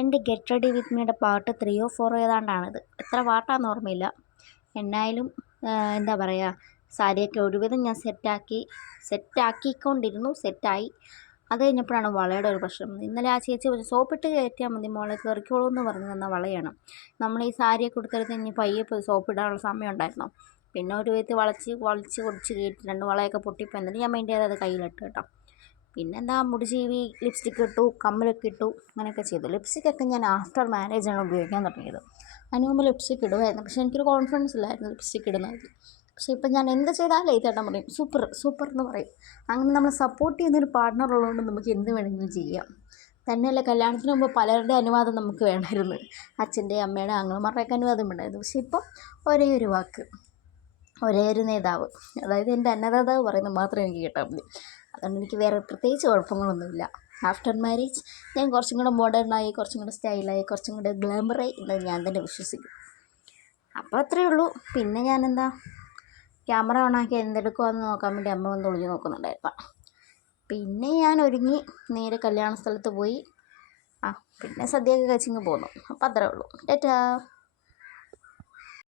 എൻ്റെ get ready with മീയുടെ part 3 or 4 ഏതാണ്ടാണിത്. എത്ര പാട്ടാണെന്ന് ഓർമ്മയില്ല. എന്നായാലും എന്താ പറയുക, സാരിയൊക്കെ ഒരുവിധം ഞാൻ സെറ്റാക്കിക്കൊണ്ടിരുന്നു. സെറ്റായി. അത് കഴിഞ്ഞപ്പോഴാണ് വളയുടെ ഒരു പ്രശ്നം. ഇന്നലെ ആ ചേച്ചി ഒരു സോപ്പിട്ട് കയറ്റിയാൽ മതി മോളെ കയറിക്കോളൂ എന്ന് പറഞ്ഞു തന്ന വളയാണ്. നമ്മൾ ഈ സാരിയൊക്കെ കൊടുത്തെടുത്ത് ഇനി പയ്യെ സോപ്പിടാനുള്ള സമയം ഉണ്ടായിരുന്നു. പിന്നെ ഒരു വിധത്തിൽ വളച്ച് പൊടിച്ച് കയറ്റി 2 വളയൊക്കെ പൊട്ടിപ്പോയി. എന്നിട്ട് ഞാൻ മെയിൻ ചെയ്ത് അത് കയ്യിലിട്ട് കേട്ടോ. പിന്നെന്താ മുടി ചീവി ലിപ്സ്റ്റിക്ക് ഇട്ടു, കമ്മലൊക്കെ ഇട്ടു, അങ്ങനെയൊക്കെ ചെയ്തു. ലിപ്സ്റ്റിക്കൊക്കെ ഞാൻ ആഫ്റ്റർ മാരേജാണ് ഉപയോഗിക്കാൻ തുടങ്ങിയത്. അതിന് മുമ്പ് ലിപ്സ്റ്റിക്ക് ഇടുമായിരുന്നു, പക്ഷേ എനിക്കൊരു കോൺഫിഡൻസ് ഇല്ലായിരുന്നു ലിപ്സ്റ്റിക്ക് ഇടുന്നത്. പക്ഷേ ഇപ്പം ഞാൻ എന്ത് ചെയ്താലും ചേട്ടൻ പറയും സൂപ്പർ എന്ന് പറയും. അങ്ങനെ നമ്മൾ സപ്പോർട്ട് ചെയ്യുന്നൊരു പാർട്ട്ണർ ഉള്ളതുകൊണ്ട് നമുക്ക് എന്ത് വേണമെങ്കിലും ചെയ്യാം. തന്നെയല്ല, കല്യാണത്തിന് മുമ്പ് പലരുടെ അനുവാദം നമുക്ക് വേണമായിരുന്നു. അച്ഛൻ്റെ, അമ്മയുടെ, ആങ്ങളമാരുടെയൊക്കെ അനുവാദം വേണമായിരുന്നു. പക്ഷേ ഇപ്പോൾ ഒരേ ഒരു വാക്ക്, ഒരേ ഒരു നേതാവ്, അതായത് എൻ്റെ അന്നദാതാവ് പറയുന്നത് മാത്രം എനിക്ക് കേട്ടാൽ മതി. അതുകൊണ്ട് എനിക്ക് വേറെ പ്രത്യേകിച്ച് കുഴപ്പങ്ങളൊന്നുമില്ല. ആഫ്റ്റർ മാരേജ് ഞാൻ കുറച്ചും കൂടെ മോഡേണായി, കുറച്ചും കൂടെ സ്റ്റൈലായി, കുറച്ചും കൂടെ ഗ്ലാമറായി എന്ന് ഞാൻ തന്നെ വിശ്വസിക്കും. അപ്പോൾ അത്രയേ ഉള്ളൂ. പിന്നെ ഞാനെന്താ ക്യാമറ ഓണാക്കി എന്തെടുക്കുവാന്ന് നോക്കാൻ വേണ്ടി അമ്മ വന്ന് ഒളിഞ്ഞു നോക്കുന്നുണ്ടായിരുന്നു. പിന്നെ ഞാൻ ഒരുങ്ങി നേരെ കല്യാണ സ്ഥലത്ത് പോയി. പിന്നെ സദ്യയൊക്കെ കഴിച്ചിങ്ങ് പോന്നു. അപ്പോൾ അത്രേ ഉള്ളൂ. ടാറ്റാ.